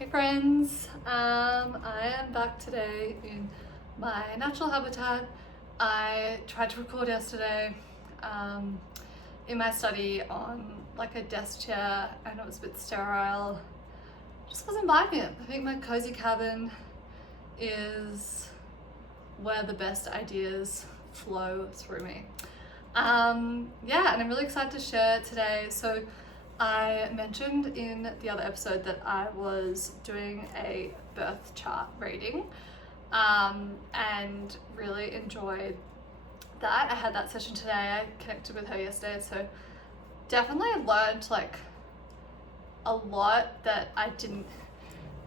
Hey friends, I am back today in my natural habitat. I tried to record yesterday in my study on like a desk chair and it was a bit sterile. Just wasn't vibing it. I think my cozy cabin is where the best ideas flow through me. Yeah, and I'm really excited to share today. So I mentioned in the other episode that I was doing a birth chart reading and really enjoyed that. I had that session today. I connected with her yesterday, so definitely learned like a lot that I didn't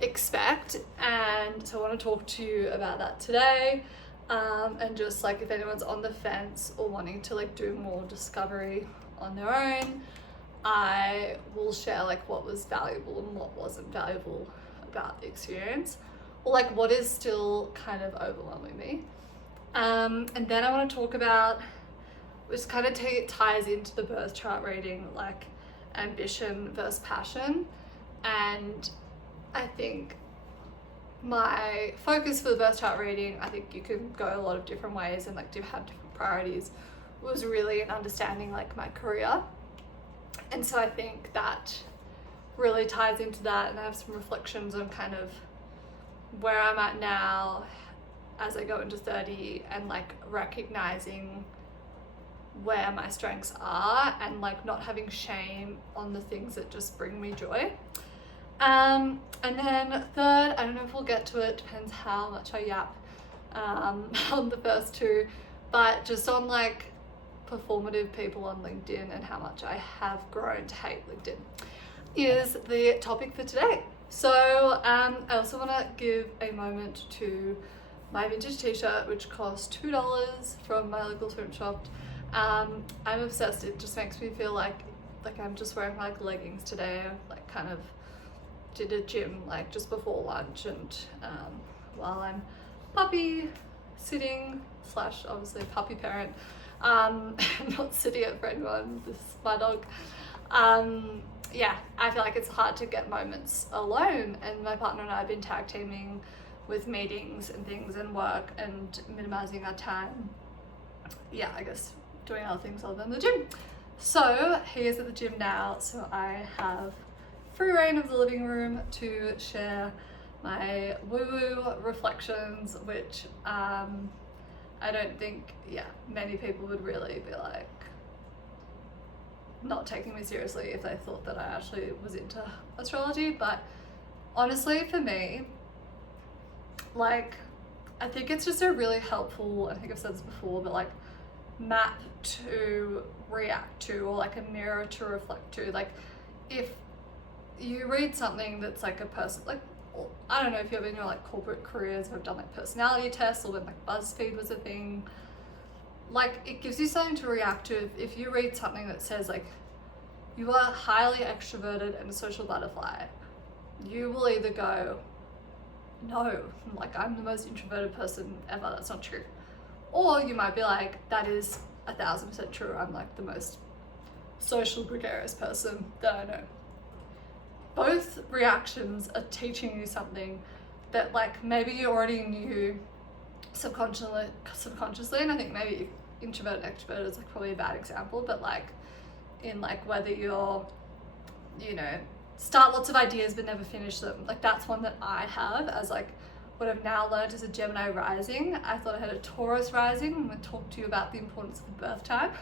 expect, and so I want to talk to you about that today. And just like if anyone's on the fence or wanting to like do more discovery on their own, I will share like what was valuable and what wasn't valuable about the experience, or like what is still kind of overwhelming me. And then I want to talk about, which kind of ties into the birth chart reading, like ambition versus passion. And I think my focus for the birth chart reading, I think you can go a lot of different ways and like have different priorities, was really in understanding like my career. And so I think that really ties into that, and I have some reflections on kind of where I'm at now as I go into 30 and like recognizing where my strengths are and like not having shame on the things that just bring me joy. And then third, I don't know if we'll get to it, depends how much I yap on the first two, but just on like performative people on LinkedIn and how much I have grown to hate LinkedIn is the topic for today. So I also want to give a moment to my vintage t-shirt, which cost $2 from my local thrift shop. I'm obsessed. It just makes me feel like I'm just wearing like leggings today. I like kind of did a gym like just before lunch, and while I'm puppy sitting / obviously puppy parent, not sitting it for anyone, this is my dog. Yeah, I feel like it's hard to get moments alone, and my partner and I have been tag teaming with meetings and things and work and minimizing our time. Yeah, I guess doing other things other than the gym. So he is at the gym now, so I have free reign of the living room to share my woo-woo reflections, which I don't think, many people would really be like not taking me seriously if they thought that I actually was into astrology. But honestly, for me, like, I think it's just a really helpful, I think I've said this before, but like map to react to, or like a mirror to reflect to. Like if you read something that's like a person, like, I don't know if you've been in your like corporate careers or have done like personality tests, or when like BuzzFeed was a thing, like it gives you something to react to. If you read something that says like you are highly extroverted and a social butterfly, you will either go, no, like I'm the most introverted person ever, that's not true. Or you might be like, that is 1000% true, I'm like the most social gregarious person that I know. Both reactions are teaching you something that like maybe you already knew subconsciously, and I think maybe introvert and extrovert is like probably a bad example, but like in like whether you're, start lots of ideas but never finish them, like that's one that I have as like what I've now learned as a Gemini rising. I thought I had a Taurus rising. I'm going to talk to you about the importance of the birth time.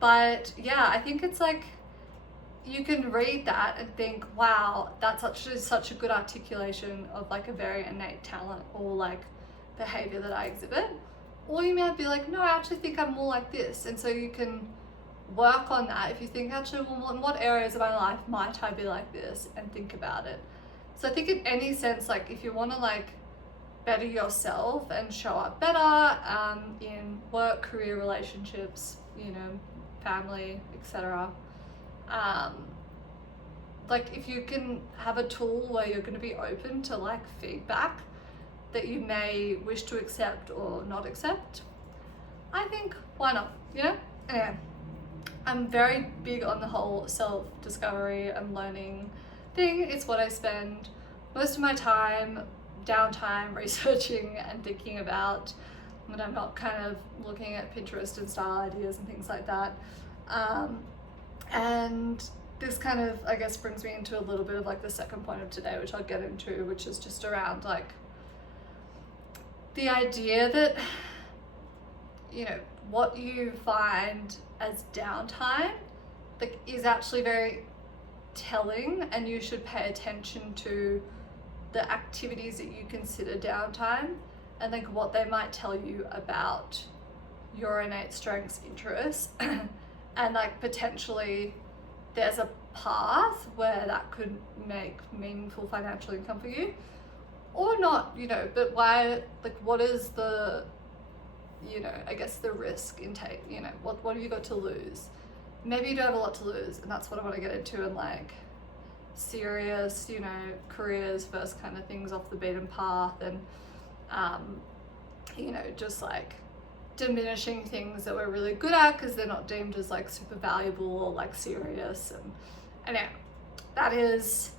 But yeah, I think it's like you can read that and think, wow, that's such a good articulation of like a very innate talent or like behavior that I exhibit. Or you might be like, no, I actually think I'm more like this. And so you can work on that. If you think, actually, well, in what areas of my life might I be like this, and think about it. So I think in any sense, like if you want to like better yourself and show up better in work, career, relationships, family, etc. Like if you can have a tool where you're going to be open to like feedback that you may wish to accept or not accept, I think why not, Anyway, I'm very big on the whole self-discovery and learning thing. It's what I spend most of my downtime researching and thinking about when I'm not kind of looking at Pinterest and style ideas and things like that. And this kind of, I guess, brings me into a little bit of like the second point of today, which I'll get into, which is just around like the idea that, you know, what you find as downtime like is actually very telling, and you should pay attention to the activities that you consider downtime and like what they might tell you about your innate strengths, interests, and like potentially there's a path where that could make meaningful financial income for you or not, you know, but why, like what is the, you know, I guess the risk intake, you know, what have you got to lose? Maybe you don't have a lot to lose, and that's what I want to get into, and like serious, you know, careers versus kind of things off the beaten path, and you know, just like diminishing things that we're really good at because they're not deemed as like super valuable or like serious. And yeah, that is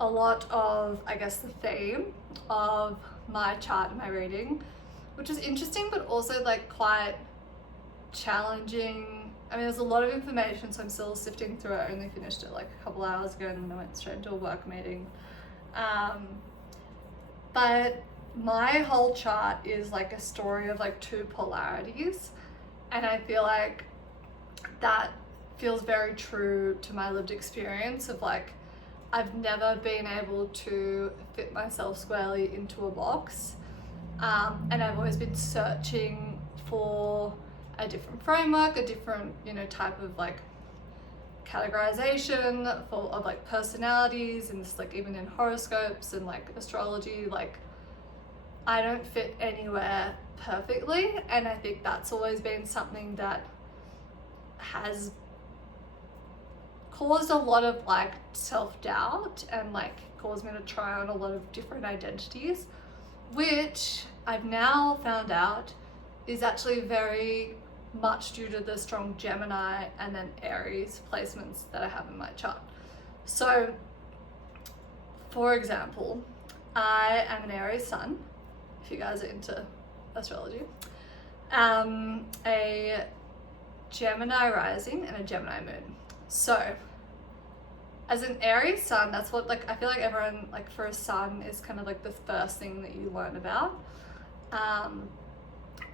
a lot of, I guess, the theme of my chart and my reading, which is interesting but also like quite challenging. I mean, there's a lot of information, so I'm still sifting through it. I only finished it like a couple hours ago and then I went straight into a work meeting. But my whole chart is like a story of like two polarities, and I feel like that feels very true to my lived experience of like I've never been able to fit myself squarely into a box, and I've always been searching for a different framework, a different, you know, type of like categorization of like personalities, and just like even in horoscopes and like astrology, like I don't fit anywhere perfectly, and I think that's always been something that has caused a lot of like self-doubt and like caused me to try on a lot of different identities, which I've now found out is actually very much due to the strong Gemini and then Aries placements that I have in my chart. So for example, I am an Aries sun, if you guys are into astrology, a Gemini rising and a Gemini moon. So as an Aries sun, that's what like I feel like everyone, like for a sun, is kind of like the first thing that you learn about.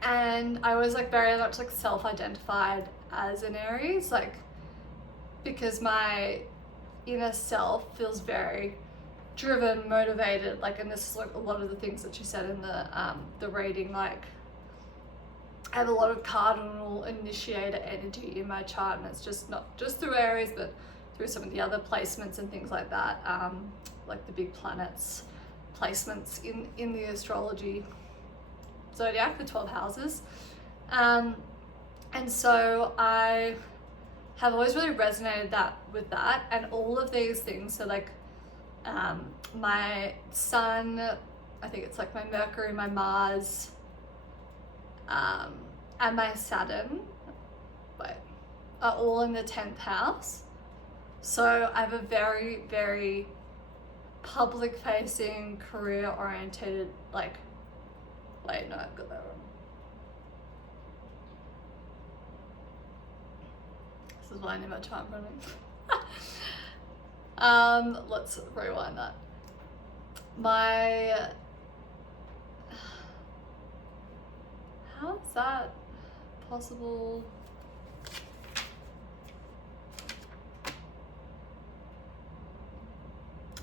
And I was like very much like self-identified as an Aries, like because my inner self feels very driven, motivated, like, and this is like a lot of the things that she said in the reading, like I have a lot of cardinal initiator energy in my chart, and it's just not just through Aries but through some of the other placements and things like that, like the big planets placements in the astrology zodiac, the 12 houses. And so I have always really resonated with that, and all of these things. So like my sun, I think it's like my Mercury, my Mars, and my Saturn, are all in the 10th house. So I have a very, very public facing, career oriented, like, wait, no, I've got that wrong. This is why I need my chart running. Let's rewind that. How is that possible?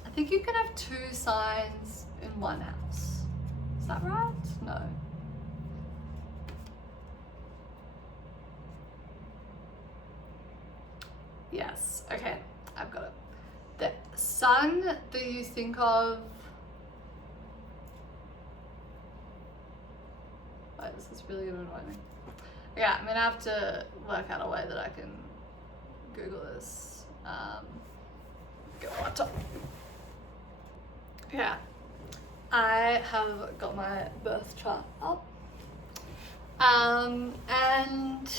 I think you can have two signs in one house. Is that right? No. Yes, okay, I've got it. The sun that you think of, wait, this is really gonna annoy me. Yeah, I'm gonna have to work out a way that I can Google this. Get my laptop. Yeah, I have got my birth chart up. And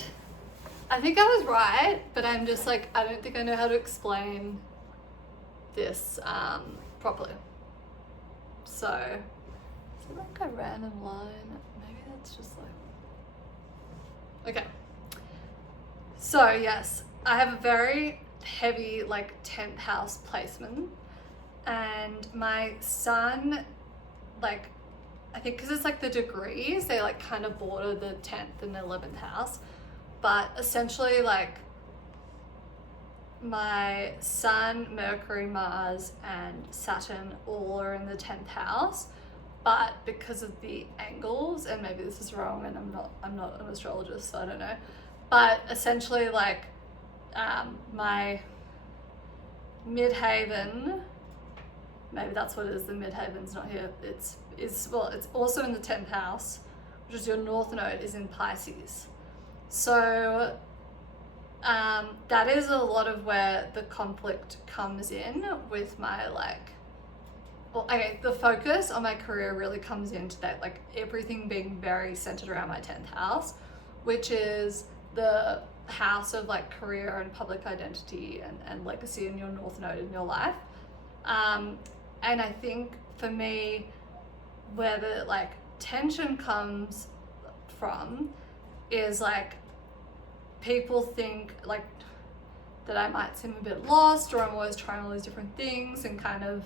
I think I was right, but I'm just like, I don't think I know how to explain this properly. So, is it like a random line? Maybe that's just like, okay. So yes, I have a very heavy like 10th house placement, and my sun, like, I think because it's like the degrees, they like kind of border the 10th and 11th house, but essentially like my sun, Mercury, Mars, and Saturn all are in the 10th house, but because of the angles, and maybe this is wrong, and I'm not an astrologist, so I don't know, but essentially like my midhaven, maybe that's what it is, the midhaven's not here, it's also in the 10th house, which is your north node, is in Pisces. So that is a lot of where the conflict comes in with my the focus on my career really comes into that, like everything being very centered around my 10th house, which is the house of like career and public identity and legacy in your north node in your life. And I think for me, where the like tension comes from is like people think like that I might seem a bit lost, or I'm always trying all these different things, and kind of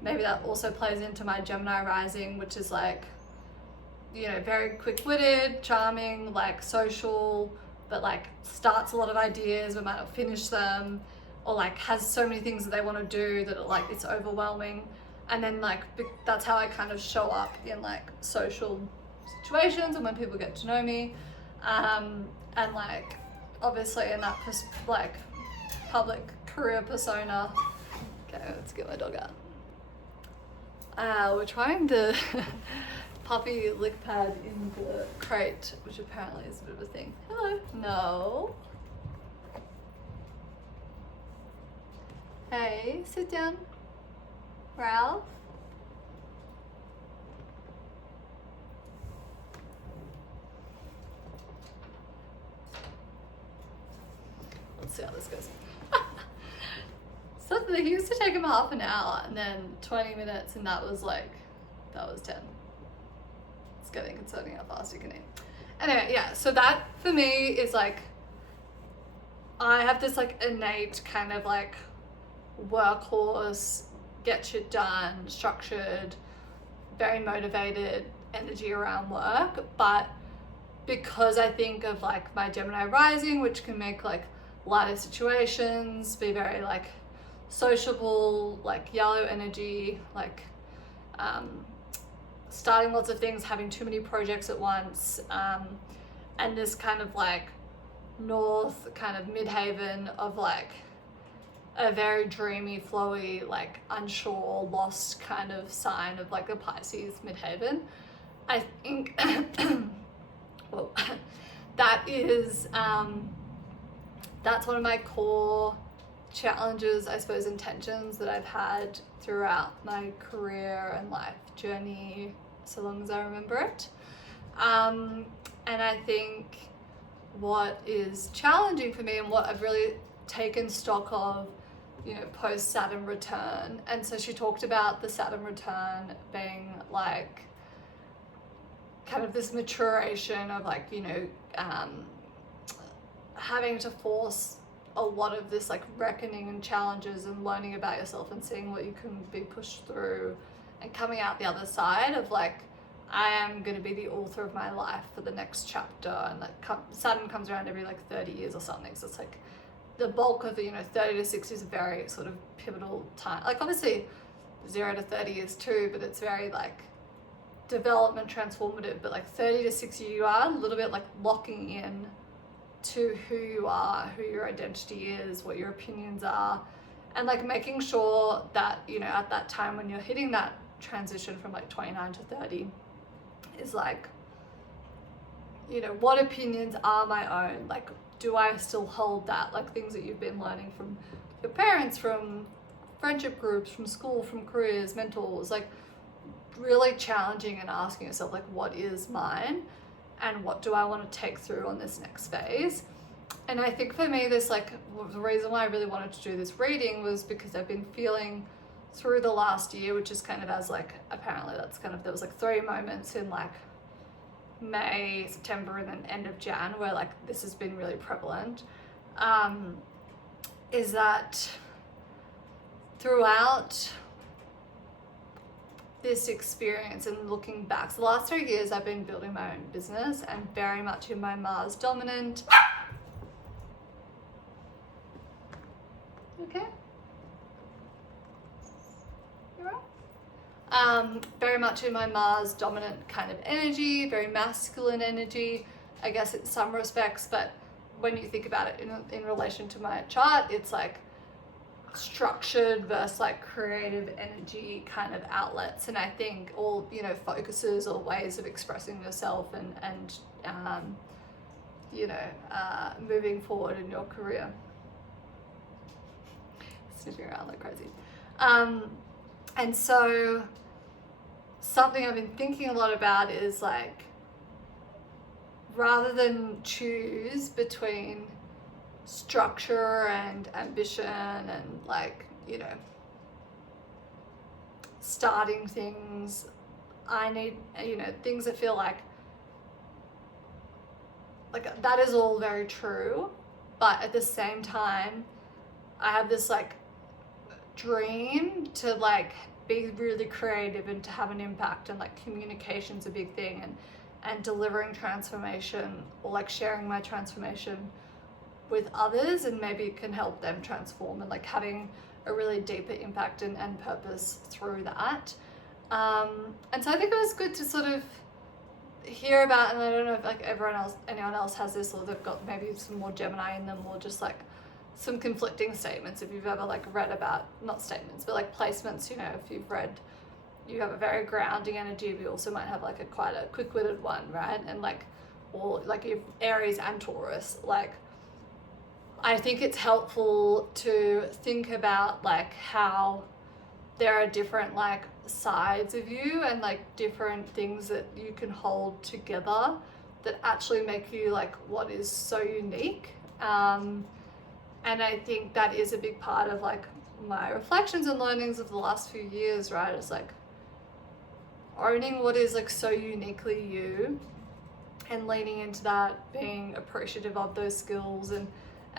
maybe that also plays into my Gemini rising, which is like, you know, very quick-witted, charming, like social, but like starts a lot of ideas but might not finish them, or like has so many things that they want to do that like it's overwhelming. And then like that's how I kind of show up in like social situations and when people get to know me, and like obviously in that like public career persona. Okay, let's get my dog out. We're trying the puppy lick pad in the crate, which apparently is a bit of a thing. Hello. No. Hey, sit down. Ralph. Let's see how this goes. So he used to take him half an hour and then 20 minutes, and that was 10. It's getting concerning how fast you can eat. Anyway, yeah, so that for me is like, I have this like innate kind of like workhorse, get shit done, structured, very motivated energy around work. But because I think of like my Gemini rising, which can make like lighter situations, be very like sociable, like yellow energy, like starting lots of things, having too many projects at once, and this kind of like north kind of midhaven of like a very dreamy, flowy, like unsure, lost kind of sign of like the Pisces midhaven. I think well, that is that's one of my core challenges, I suppose, intentions that I've had throughout my career and life journey, so long as I remember it. And I think what is challenging for me and what I've really taken stock of, you know, post Saturn return. And so she talked about the Saturn return being like kind of this maturation of like, you know, having to force a lot of this like reckoning and challenges and learning about yourself and seeing what you can be pushed through, and coming out the other side of like, I am going to be the author of my life for the next chapter. And like Saturn comes around every like 30 years or something, so it's like the bulk of the, you know, 30 to 60 is a very sort of pivotal time. Like obviously 0 to 30 is too, but it's very like development transformative. But like 30 to 60, you are a little bit like locking in to who you are, who your identity is, what your opinions are, and like making sure that, you know, at that time when you're hitting that transition from like 29 to 30 is like, you know, what opinions are my own? Like, do I still hold that? Like things that you've been learning from your parents, from friendship groups, from school, from careers, mentors, like really challenging and asking yourself like, what is mine? And what do I want to take through on this next phase? And I think for me, this like the reason why I really wanted to do this reading was because I've been feeling through the last year, which is kind of as like, apparently that's kind of, there was like 3 moments in like May, September, and then end of Jan where like this has been really prevalent, is that throughout this experience and looking back, so the last 3 years I've been building my own business and very much in my Mars dominant. Okay. You're right. Very much in my Mars dominant kind of energy, very masculine energy, I guess in some respects, but when you think about it in relation to my chart, it's like structured versus like creative energy kind of outlets. And I think all, you know, focuses or ways of expressing yourself and you know, moving forward in your career. Sniffing around like crazy. And so something I've been thinking a lot about is like, rather than choose between structure and ambition and like, you know, starting things, I need, you know, things that feel like that is all very true, but at the same time I have this like dream to like be really creative and to have an impact, and like communication's a big thing, and delivering transformation or like sharing my transformation with others, and maybe it can help them transform, and like having a really deeper impact and purpose through that. And so I think it was good to sort of hear about, and I don't know if like anyone else has this, or they've got maybe some more Gemini in them, or just like some conflicting statements. If you've ever like read about, not statements, but like placements, you know, if you've read, you have a very grounding energy, but you also might have like quite a quick-witted one, right? And like, or like you've Aries and Taurus, like I think it's helpful to think about like how there are different like sides of you and like different things that you can hold together that actually make you like what is so unique. And I think that is a big part of like my reflections and learnings of the last few years, right? It's like owning what is like so uniquely you and leaning into that, being appreciative of those skills and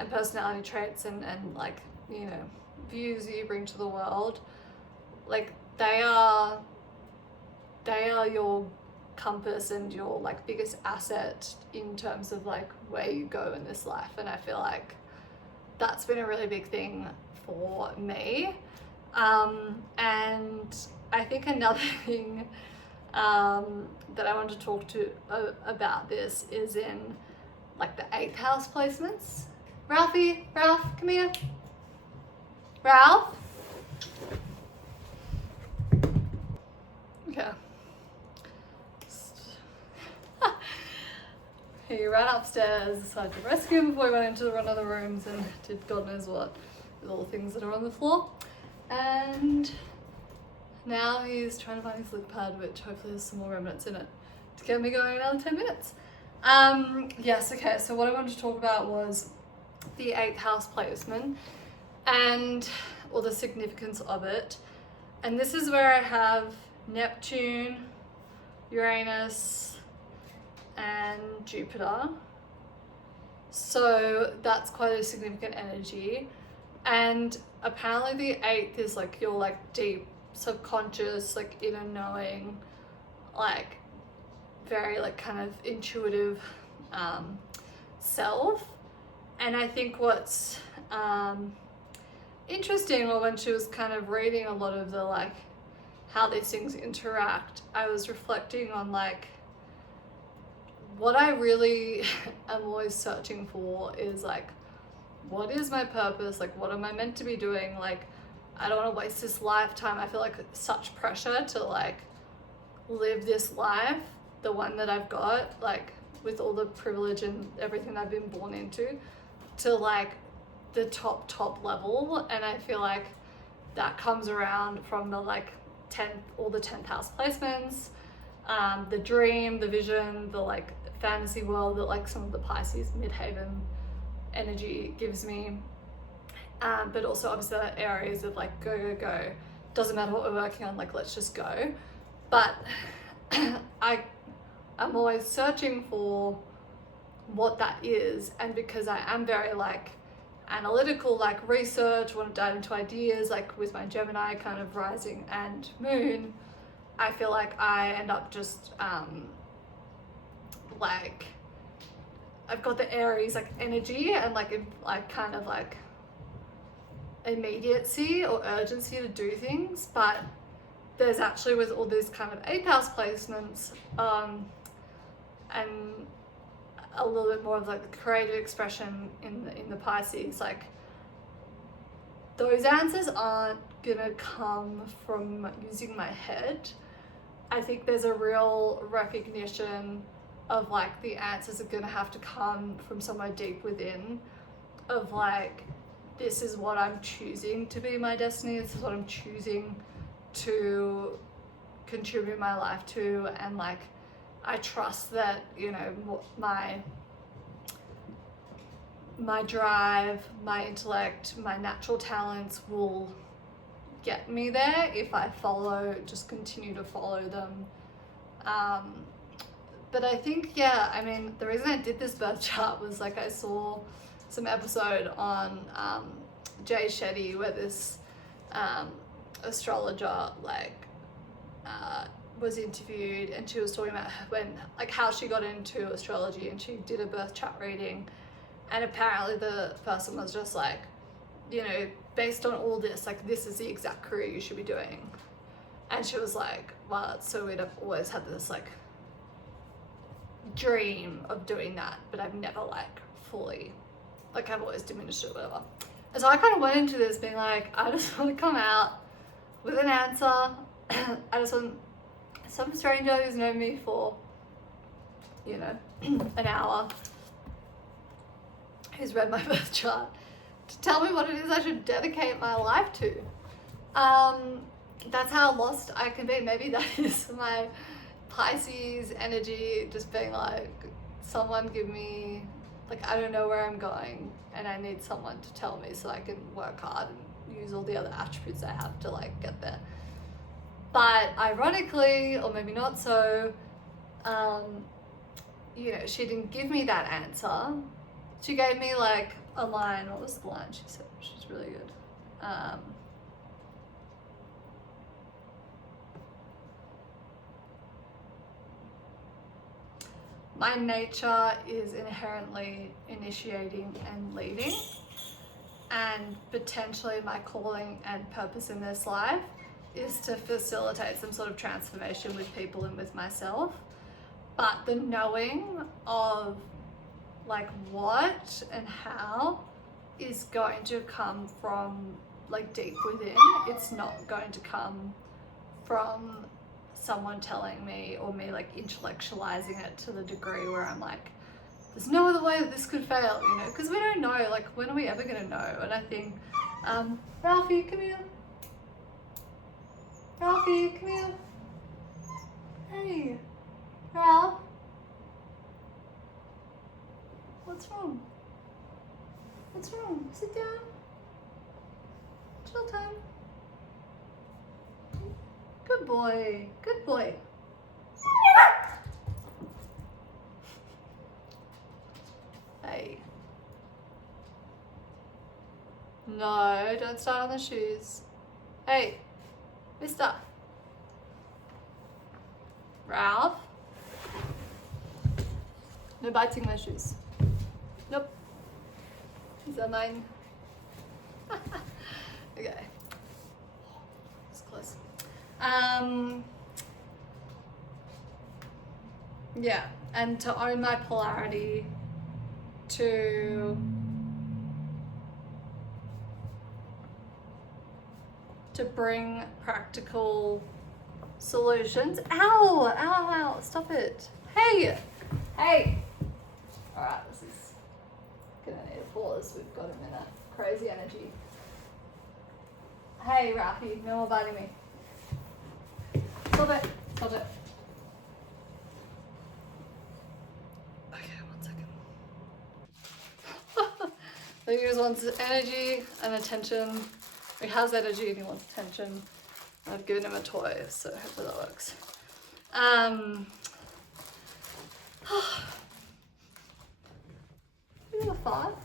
personality traits and like, you know, views that you bring to the world. Like they are your compass and your like biggest asset in terms of like where you go in this life. And I feel like that's been a really big thing for me. And I think another thing that I want to talk to about this is in like the 8th house placements. Ralph, come here. Ralph? Okay. He ran upstairs, decided to rescue him before he went into one of the rooms and did God knows what with all the things that are on the floor. And now he's trying to find his lip pad, which hopefully has some more remnants in it to get me going another 10 minutes. Yes, okay, so what I wanted to talk about was the 8th house placement and or the significance of it. And this is where I have Neptune, Uranus, and Jupiter. So that's quite a significant energy. And apparently the 8th is like your like deep subconscious, like inner knowing, like very like kind of intuitive self. And I think what's interesting, or when she was kind of reading a lot of the like how these things interact, I was reflecting on like what I really am always searching for is like, what is my purpose? Like, what am I meant to be doing? Like, I don't want to waste this lifetime. I feel like such pressure to like live this life, the one that I've got, like with all the privilege and everything I've been born into, to like the top level. And I feel like that comes around from the like 10th, all the 10th house placements, the dream, the vision, the like fantasy world that like some of the Pisces midhaven energy gives me. But also obviously that areas of like go, go, go. Doesn't matter what we're working on, like let's just go. But I'm always searching for what that is, and because I am very like analytical, like research, want to dive into ideas, like with my Gemini kind of rising and moon, I feel like I end up just like I've got the Aries like energy and like kind of like immediacy or urgency to do things, but there's actually with all these kind of 8th house placements and a little bit more of like the creative expression in the Pisces, like those answers aren't gonna come from using my head. I think there's a real recognition of like the answers are gonna have to come from somewhere deep within, of like, this is what I'm choosing to be my destiny, this is what I'm choosing to contribute my life to, and like I trust that, you know, my drive, my intellect, my natural talents will get me there if I just continue to follow them. But I think, yeah, I mean, the reason I did this birth chart was like I saw some episode on Jay Shetty where this astrologer was interviewed, and she was talking about how she got into astrology, and she did a birth chart reading, and apparently the person was just like, you know, based on all this, like this is the exact career you should be doing. And she was like, wow, that's so weird, I've always had this like dream of doing that, but I've never like fully, like I've always diminished it, whatever. And so I kind of went into this being like, I just want to come out with an answer. I just want some stranger who's known me for, you know, an hour, who's read my birth chart, to tell me what it is I should dedicate my life to. That's how lost I can be. Maybe that is my Pisces energy, just being like, someone give me, like, I don't know where I'm going and I need someone to tell me so I can work hard and use all the other attributes I have to like get there. But ironically, or maybe not so, you know, she didn't give me that answer. She gave me like a line. What was the line she said? She's really good. My nature is inherently initiating and leading, and potentially my calling and purpose in this life is to facilitate some sort of transformation with people and with myself. But the knowing of like what and how is going to come from like deep within. It's not going to come from someone telling me, or me like intellectualizing it to the degree where I'm like, there's no other way that this could fail, you know, because we don't know, like when are we ever gonna know? And I think, Ralphie, come here. Ralphie, come here. Hey, Ralph. What's wrong? What's wrong? Sit down. Chill time. Good boy. Good boy. Hey. No, don't start on the shoes. Hey, mister. Ralph. No biting my shoes. Nope. These are mine. Okay. It's close. Yeah, and to own my polarity, to bring practical solutions. Ow, ow, ow, stop it. Hey, hey. All right, this is gonna need a pause. We've got him in that crazy energy. Hey, Rafi, no more biting me. Stop it, stop it. Okay, 1 second. The Muse wants energy and attention. He has energy and he wants attention. I've given him a toy, so hopefully that works. You got a fart?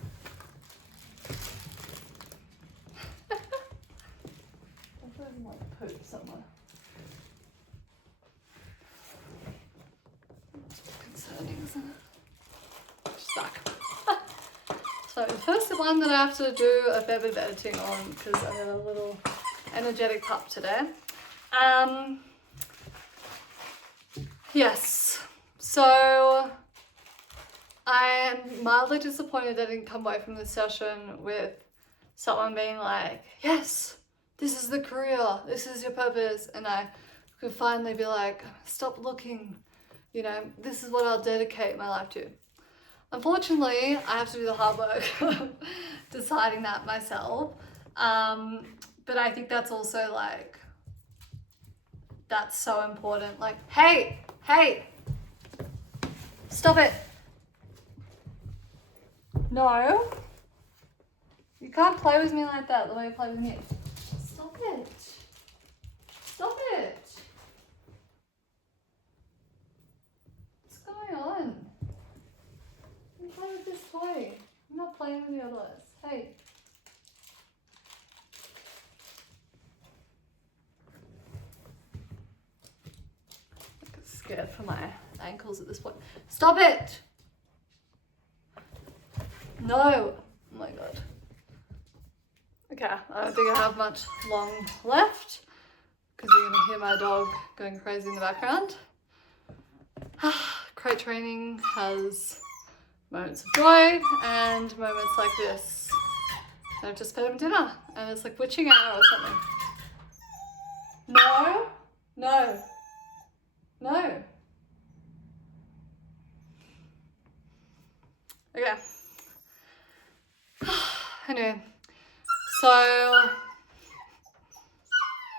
I'm feeling like poop somewhere. Concerning, isn't it? She's back. So the first one that I have to do a fair bit of editing on because I got a little energetic pup today. Yes, so I am mildly disappointed that I didn't come away from this session with someone being like, yes, this is the career, this is your purpose, and I could finally be like, stop looking, you know, this is what I'll dedicate my life to. Unfortunately, I have to do the hard work deciding that myself, but I think that's also like, that's so important. Like, hey, stop it. No, you can't play with me like that the way you play with me. Stop it. Stop it. What's going on? I'm playing with this toy. I'm not playing with the others. Hey. I'm scared for my ankles at this point. Stop it. No. Oh my god. Okay, I don't think I have much long left because you're gonna hear my dog going crazy in the background. Crate training has moments of joy and moments like this. I've just fed him dinner and it's like witching hour or something. No, no, no. Okay. Anyway, so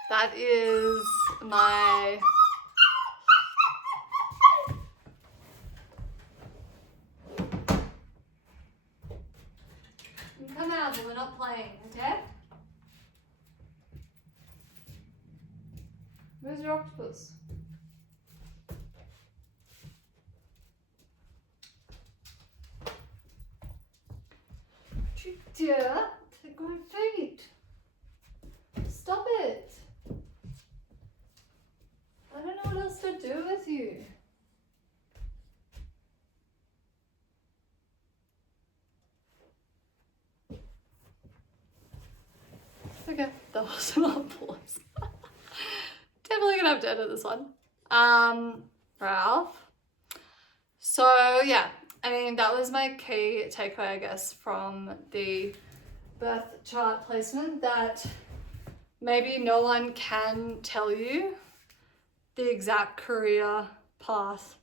that is my come out, but we're not playing, okay? Where's your octopus? Dear, take my feet. Stop it. I don't know what else to do with you. Okay, that wasn't on pause. Definitely gonna have to edit this one. Ralph. So yeah, I mean, that was my key takeaway, I guess, from the birth chart placement, that maybe no one can tell you the exact career path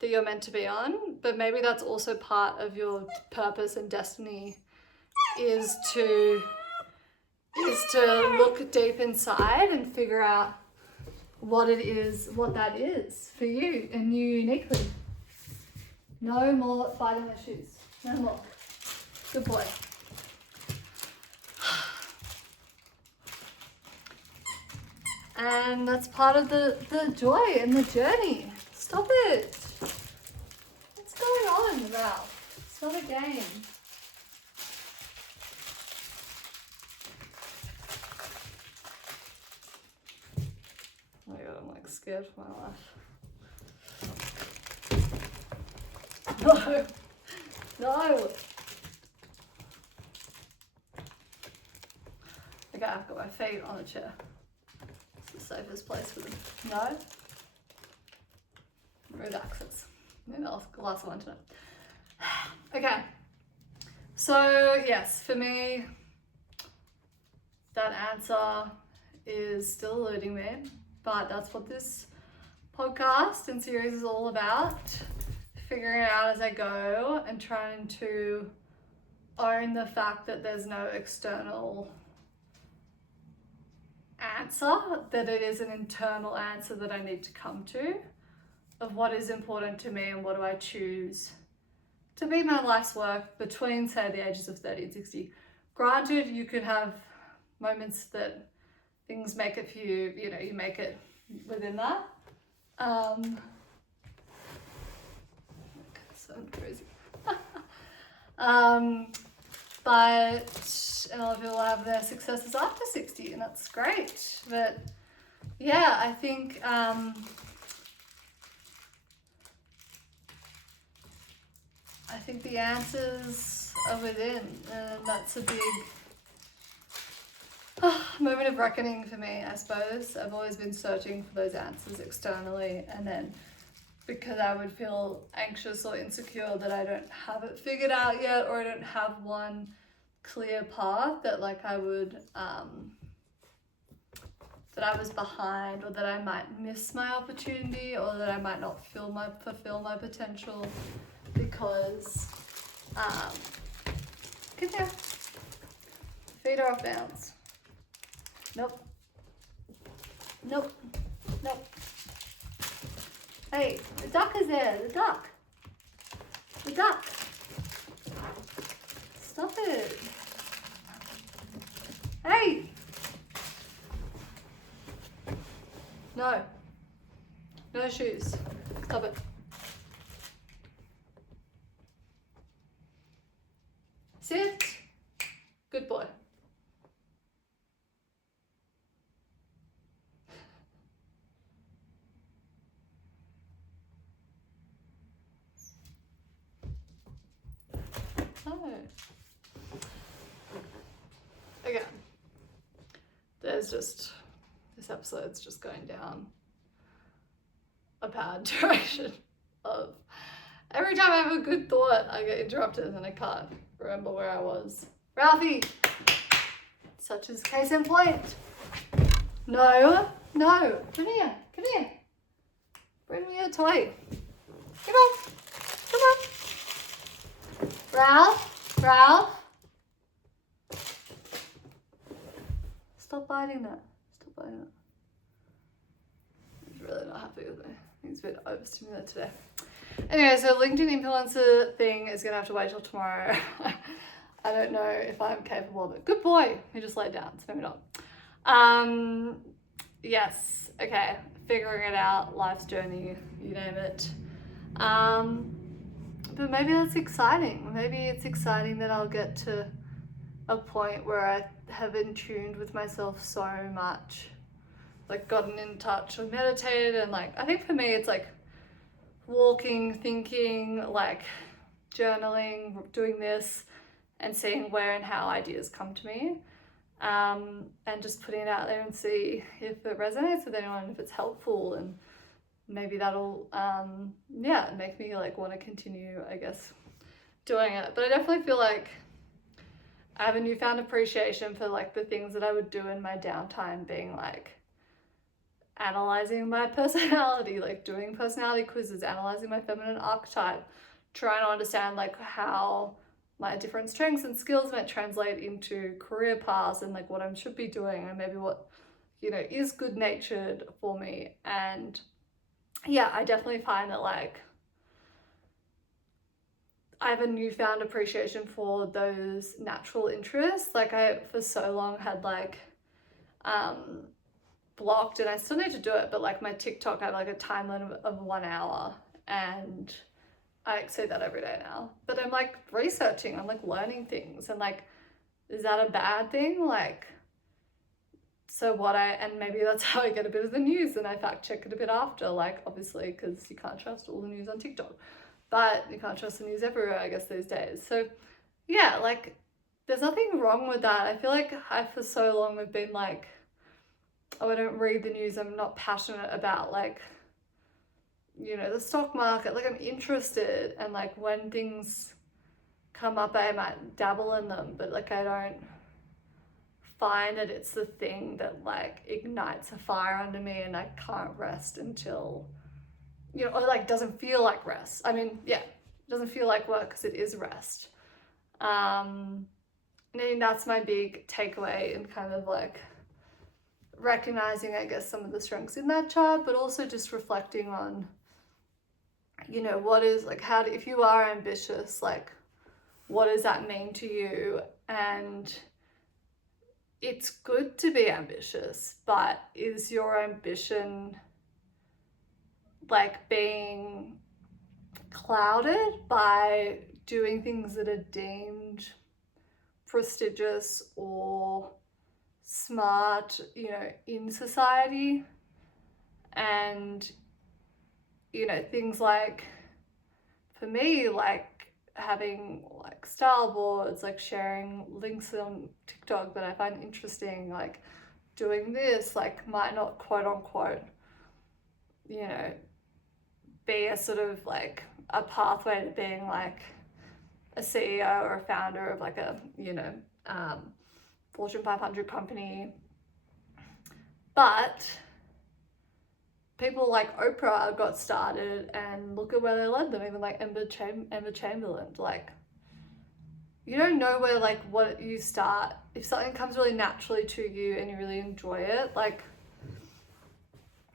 that you're meant to be on, but maybe that's also part of your purpose and destiny is to look deep inside and figure out what that is for you and you uniquely. No more biting the shoes. No more. Good boy. And that's part of the joy and the journey. Stop it. What's going on, Ralph? It's not a game. Oh my god, I'm like scared for my life. No. No. Okay, I've got my feet on a chair. It's the safest place for them. No. Relaxes. Maybe I'll last one tonight. Okay. So yes, for me, that answer is still eluding me, but that's what this podcast and series is all about. Figuring it out as I go and trying to own the fact that there's no external answer, that it is an internal answer that I need to come to of what is important to me and what do I choose to be my life's work between, say, the ages of 30 and 60. Granted, you could have moments that things make it for you, you know, you make it within that. So crazy. But a lot of people have their successes after 60, and that's great. But yeah, I think the answers are within, and that's a big moment of reckoning for me, I suppose. I've always been searching for those answers externally, and then because I would feel anxious or insecure that I don't have it figured out yet, or I don't have one clear path, that like I would that I was behind, or that I might miss my opportunity, or that I might not fulfill my potential because get there. Feet are off bounds. Nope. Nope. Nope. Hey, the duck is there. The duck. The duck. Stop it. Hey. No. No shoes. Stop it. Sit. Good boy. Oh. Again, this episode's just going down a bad direction of every time I have a good thought, I get interrupted and I can't remember where I was. Ralphie! Such is case in point. No, no, come here, come here. Bring me a toy. Come on, come on. Ralph, Ralph. Stop biting that. Stop biting that. He's really not happy with me. He's a bit overstimulated today. Anyway, so LinkedIn influencer thing is gonna have to wait till tomorrow. I don't know if I'm capable of it. Good boy. He just laid down, so maybe not. Yes. Okay. Figuring it out. Life's journey. You name it. But maybe that's exciting. Maybe it's exciting that I'll get to a point where I have in tuned with myself so much, like gotten in touch or meditated, and like I think for me it's like walking, thinking, like journaling, doing this, and seeing where and how ideas come to me, and just putting it out there and see if it resonates with anyone, if it's helpful, and maybe that'll make me like want to continue, I guess, doing it. But I definitely feel like I have a newfound appreciation for like the things that I would do in my downtime, being like analyzing my personality, like doing personality quizzes, analyzing my feminine archetype, trying to understand like how my different strengths and skills might translate into career paths, and like what I should be doing, and maybe what, you know, is good natured for me. And yeah, I definitely find that like I have a newfound appreciation for those natural interests. Like I, for so long, had like blocked, and I still need to do it, but like my TikTok, I have like a time limit of 1 hour, and I say that every day now. But I'm like researching, I'm like learning things, and like, is that a bad thing? Like, so what and maybe that's how I get a bit of the news, and I fact check it a bit after, like obviously, because you can't trust all the news on TikTok, but you can't trust the news everywhere, I guess, these days. So yeah, like there's nothing wrong with that. I feel like I, for so long, have been like, oh, I don't read the news, I'm not passionate about like, you know, the stock market. Like I'm interested, and like when things come up, I might dabble in them, but like I don't find that it's the thing that like ignites a fire under me, and I can't rest until, you know, or like doesn't feel like rest. I mean, yeah, it doesn't feel like work because it is rest. And I think that's my big takeaway, and kind of like recognizing, I guess, some of the strengths in that chart, but also just reflecting on, you know, what is like, if you are ambitious, like, what does that mean to you? And it's good to be ambitious, but is your ambition like being clouded by doing things that are deemed prestigious or smart, you know, in society? And, you know, things like, for me, like having like style boards, like sharing links on TikTok that I find interesting, like doing this, like might not quote unquote, you know, be a sort of like a pathway to being like a CEO or a founder of like a, you know, Fortune 500 company. But people like Oprah got started and look at where they led them, even like Emma Chamberlain. Like, you don't know where, like, what you start. If something comes really naturally to you and you really enjoy it, like,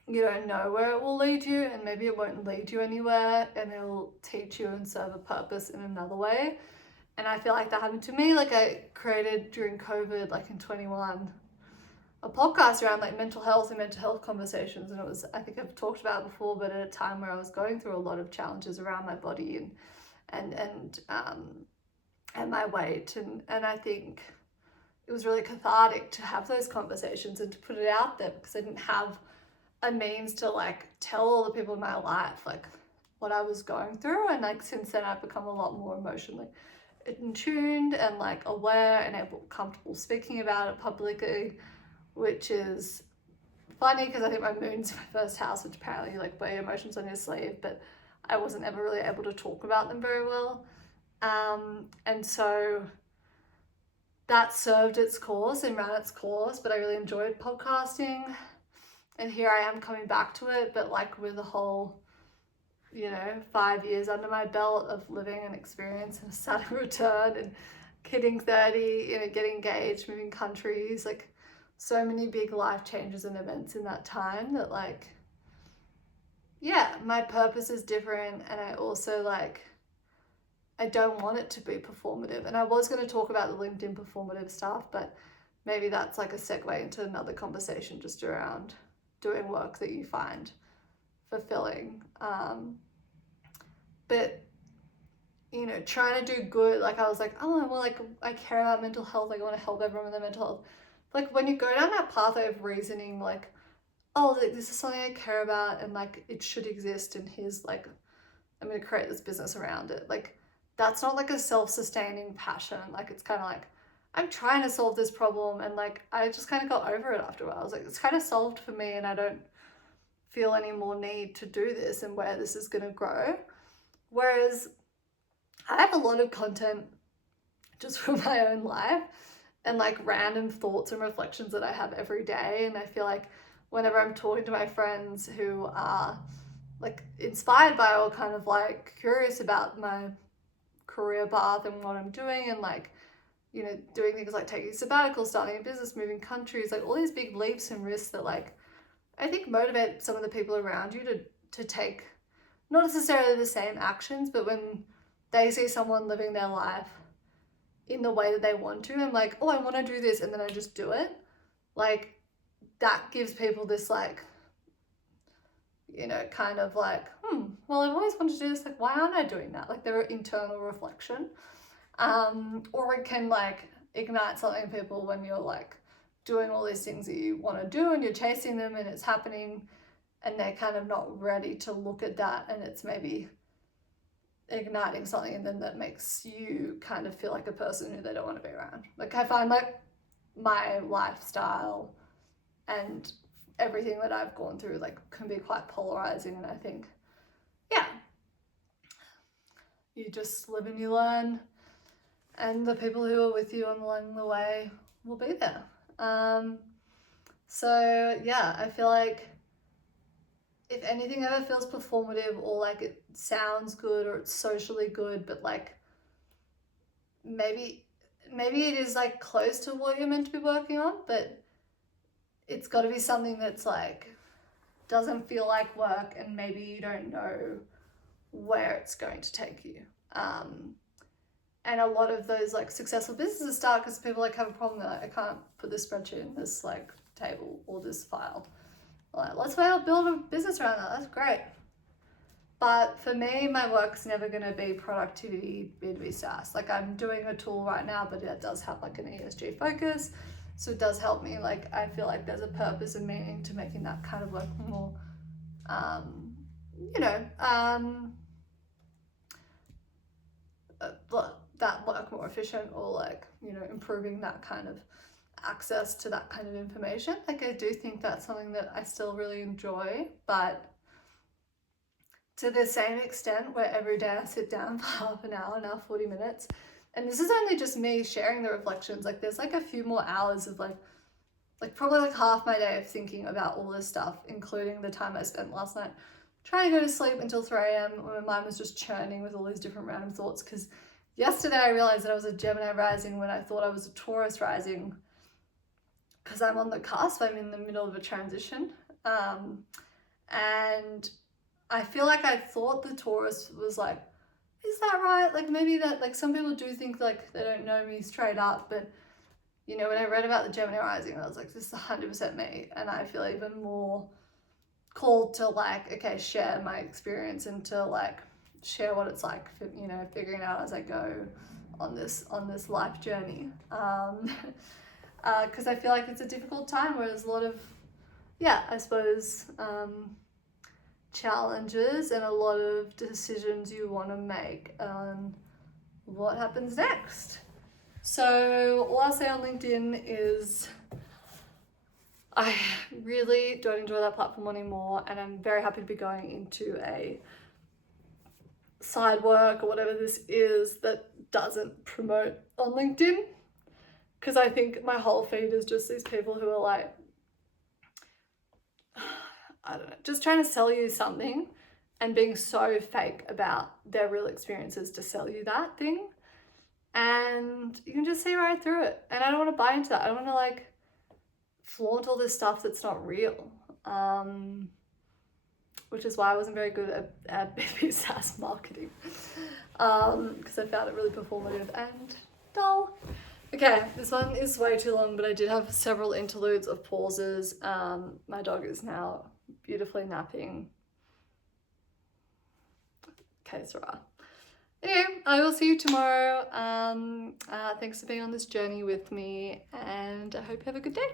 you don't know where it will lead you, and maybe it won't lead you anywhere, and it'll teach you and serve a purpose in another way. And I feel like that happened to me. Like, I created during COVID, like in 21, a podcast around like mental health and mental health conversations, and it was, I think I've talked about it before, but at a time where I was going through a lot of challenges around my body and my weight, and I think it was really cathartic to have those conversations and to put it out there, because I didn't have a means to like tell all the people in my life like what I was going through. And like since then I've become a lot more emotionally in tuned and like aware and comfortable speaking about it publicly, which is funny because I think my moon's my first house, which apparently like wear your emotions on your sleeve, but I wasn't ever really able to talk about them very well. And so that served its course and ran its course, but I really enjoyed podcasting. And here I am coming back to it, but like with a whole, you know, 5 years under my belt of living and experience and a Saturn return and hitting 30, you know, getting engaged, moving countries, like so many big life changes and events in that time that like, yeah, my purpose is different. And I also like, I don't want it to be performative. And I was going to talk about the LinkedIn performative stuff, but maybe that's like a segue into another conversation just around doing work that you find fulfilling. But, you know, trying to do good, like I was like, oh, well, like I care about mental health, like I want to help everyone with their mental health. Like when you go down that pathway of reasoning, like, oh, this is something I care about and like it should exist, and here's like, I'm going to create this business around it. Like that's not like a self-sustaining passion. Like it's kind of like, I'm trying to solve this problem, and like I just kind of got over it after a while. I was like, it's kind of solved for me and I don't feel any more need to do this and where this is going to grow. Whereas I have a lot of content just from my own life and like random thoughts and reflections that I have every day. And I feel like whenever I'm talking to my friends who are like inspired by or kind of like curious about my career path and what I'm doing, and like, you know, doing things like taking sabbatical, starting a business, moving countries, like all these big leaps and risks that like I think motivate some of the people around you to take not necessarily the same actions, but when they see someone living their life in the way that they want to, and like, oh, I want to do this, and then I just do it, like that gives people this like, you know, kind of like, well, I've always wanted to do this, like why aren't I doing that? Like their internal reflection. Or it can like ignite something in people when you're like doing all these things that you want to do and you're chasing them and it's happening, and they're kind of not ready to look at that, and it's maybe igniting something in them that makes you kind of feel like a person who they don't want to be around. Like I find like my lifestyle and everything that I've gone through like can be quite polarizing, and I think, yeah, you just live and you learn, and the people who are with you along the way will be there. So yeah, I feel like if anything ever feels performative or like it sounds good or it's socially good, but like maybe it is like close to what you're meant to be working on, but it's got to be something that's like doesn't feel like work, and maybe you don't know where it's going to take you. And a lot of those like successful businesses start because people like have a problem. They're like, I can't put this spreadsheet in this like table or this file. Like, let's build a business around that. That's great. But for me, my work's never going to be productivity B2B SaaS. Like I'm doing a tool right now, but it does have like an ESG focus. So it does help me. Like I feel like there's a purpose and meaning to making that kind of work more, that work more efficient, or like, improving that kind of access to that kind of information. Like I do think that's something that I still really enjoy, but to the same extent where every day I sit down for half an hour, now 40 minutes, and this is only just me sharing the reflections. Like there's like a few more hours of like probably like half my day of thinking about all this stuff, including the time I spent last night trying to go to sleep until 3 a.m. when my mind was just churning with all these different random thoughts. Because yesterday I realized that I was a Gemini rising when I thought I was a Taurus rising, because I'm on the cusp. I'm in the middle of a transition, and I feel like I thought the Taurus was like, is that right? Like maybe that, like some people do think like they don't know me straight up, but when I read about the Gemini rising, I was like, this is 100% me. And I feel even more called to like, okay, share my experience and to like share what it's like for, figuring it out as I go on this life journey. Because I feel like it's a difficult time where there's a lot of, I suppose, challenges and a lot of decisions you want to make on what happens next. So all I'll say on LinkedIn is I really don't enjoy that platform anymore, and I'm very happy to be going into a side work or whatever this is that doesn't promote on LinkedIn, because I think my whole feed is just these people who are like, I don't know, just trying to sell you something and being so fake about their real experiences to sell you that thing. And you can just see right through it. And I don't want to buy into that. I don't want to like flaunt all this stuff that's not real. Which is why I wasn't very good at B2B SaaS marketing. Because I found it really performative and dull. Okay, this one is way too long, but I did have several interludes of pauses. My dog is now beautifully napping. Okay, Sarah. Anyway, I will see you tomorrow. Thanks for being on this journey with me, and I hope you have a good day.